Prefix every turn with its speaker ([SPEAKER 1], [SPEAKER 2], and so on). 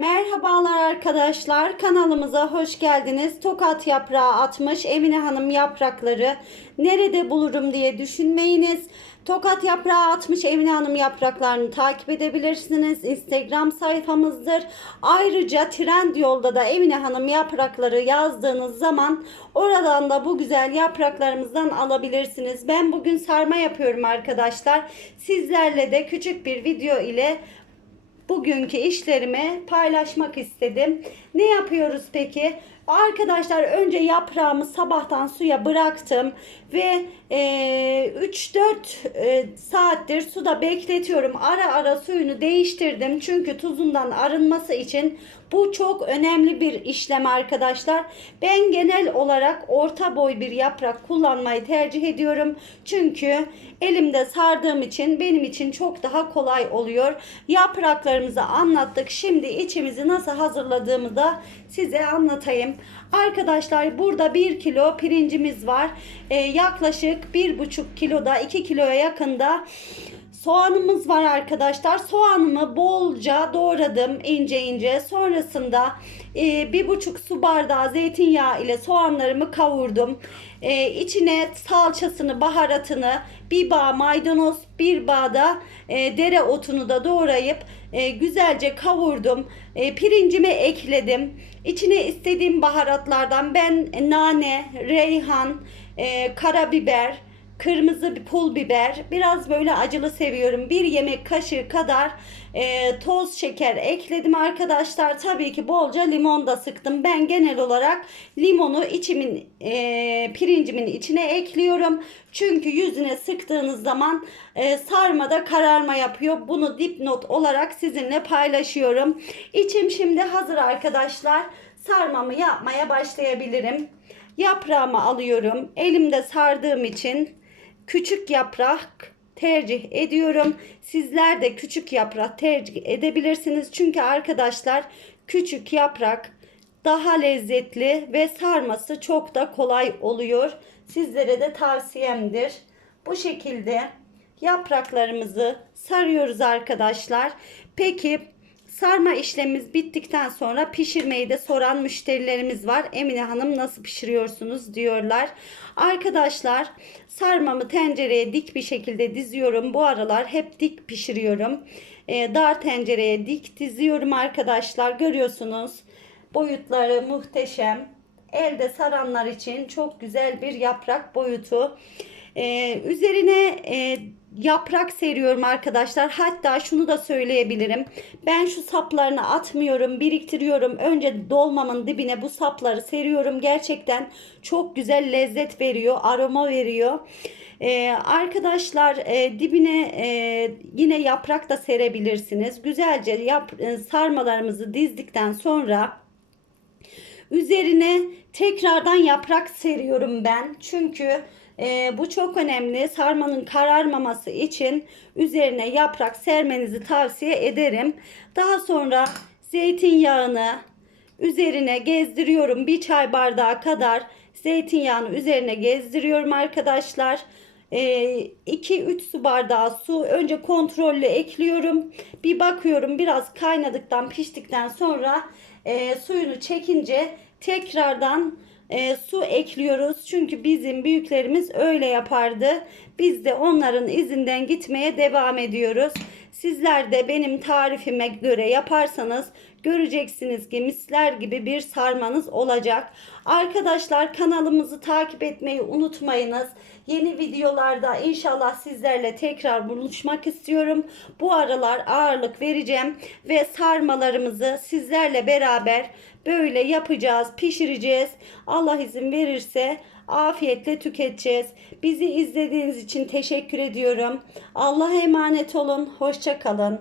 [SPEAKER 1] Merhabalar arkadaşlar kanalımıza hoş geldiniz. Tokat yaprağı atmış Emine Hanım yaprakları nerede bulurum diye düşünmeyiniz. Tokat yaprağı atmış Emine Hanım yapraklarını takip edebilirsiniz. Instagram sayfamızdır. Ayrıca Trend Yolda da Emine Hanım yaprakları yazdığınız zaman oradan da bu güzel yapraklarımızdan alabilirsiniz. Ben bugün sarma yapıyorum arkadaşlar. Sizlerle de küçük bir video ile bugünkü işlerimi paylaşmak istedim. Ne yapıyoruz peki? Arkadaşlar önce yaprağımı sabahtan suya bıraktım ve e, 3-4 e, saattir suda bekletiyorum. Ara ara suyunu değiştirdim çünkü tuzundan arınması için bu çok önemli bir işlem arkadaşlar. Ben genel olarak orta boy bir yaprak kullanmayı tercih ediyorum. Çünkü elimde sardığım için benim için çok daha kolay oluyor. Yapraklarımızı anlattık. Şimdi içimizi nasıl hazırladığımı da size anlatayım. Arkadaşlar burada 1 kilo pirincimiz var. Ee, yaklaşık 1,5 kiloda 2 kiloya yakında soğanımız var arkadaşlar. Soğanımı bolca doğradım ince ince. Sonrasında e, bir buçuk su bardağı zeytinyağı ile soğanlarımı kavurdum. E, içine salçasını, baharatını, bir bağ maydanoz, bir bağ da e, dereotunu da doğrayıp e, güzelce kavurdum. E, pirincimi ekledim. İçine istediğim baharatlardan ben nane, reyhan, e, karabiber, kırmızı pul biber, biraz böyle acılı seviyorum. Bir yemek kaşığı kadar e, toz şeker ekledim arkadaşlar. Tabii ki bolca limon da sıktım. Ben genel olarak limonu içimin e, pirincimin içine ekliyorum. Çünkü yüzüne sıktığınız zaman e, sarmada kararma yapıyor. Bunu dipnot olarak sizinle paylaşıyorum. İçim şimdi hazır arkadaşlar. Sarmamı yapmaya başlayabilirim. Yaprağımı alıyorum. Elimde sardığım için küçük yaprak tercih ediyorum. Sizler de küçük yaprak tercih edebilirsiniz. Çünkü arkadaşlar küçük yaprak daha lezzetli ve sarması çok da kolay oluyor. Sizlere de tavsiyemdir. Bu şekilde yapraklarımızı sarıyoruz arkadaşlar. Peki Sarma işlemimiz bittikten sonra pişirmeyi de soran müşterilerimiz var. Emine Hanım nasıl pişiriyorsunuz diyorlar. Arkadaşlar sarmamı tencereye dik bir şekilde diziyorum. Bu aralar hep dik pişiriyorum. Ee, dar tencereye dik diziyorum arkadaşlar. Görüyorsunuz boyutları muhteşem. Elde saranlar için çok güzel bir yaprak boyutu. Ee, üzerine e, yaprak seriyorum arkadaşlar. Hatta şunu da söyleyebilirim. Ben şu saplarını atmıyorum, biriktiriyorum. Önce dolmamın dibine bu sapları seriyorum. Gerçekten çok güzel lezzet veriyor, aroma veriyor. Ee, arkadaşlar e, dibine e, yine yaprak da serebilirsiniz. Güzelce yap, e, sarmalarımızı dizdikten sonra üzerine tekrardan yaprak seriyorum ben. Çünkü e, bu çok önemli. Sarmanın kararmaması için üzerine yaprak sermenizi tavsiye ederim. Daha sonra zeytinyağını üzerine gezdiriyorum. Bir çay bardağı kadar zeytinyağını üzerine gezdiriyorum arkadaşlar. 2-3 e, su bardağı su önce kontrollü ekliyorum. Bir bakıyorum biraz kaynadıktan piştikten sonra e, suyunu çekince tekrardan e, su ekliyoruz. Çünkü bizim büyüklerimiz öyle yapardı. Biz de onların izinden gitmeye devam ediyoruz. Sizler de benim tarifime göre yaparsanız göreceksiniz ki misler gibi bir sarmanız olacak. Arkadaşlar kanalımızı takip etmeyi unutmayınız. Yeni videolarda inşallah sizlerle tekrar buluşmak istiyorum. Bu aralar ağırlık vereceğim ve sarmalarımızı sizlerle beraber böyle yapacağız, pişireceğiz. Allah izin verirse afiyetle tüketeceğiz. Bizi izlediğiniz için teşekkür ediyorum. Allah'a emanet olun. Hoşça kalın.